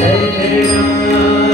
Hey, hey,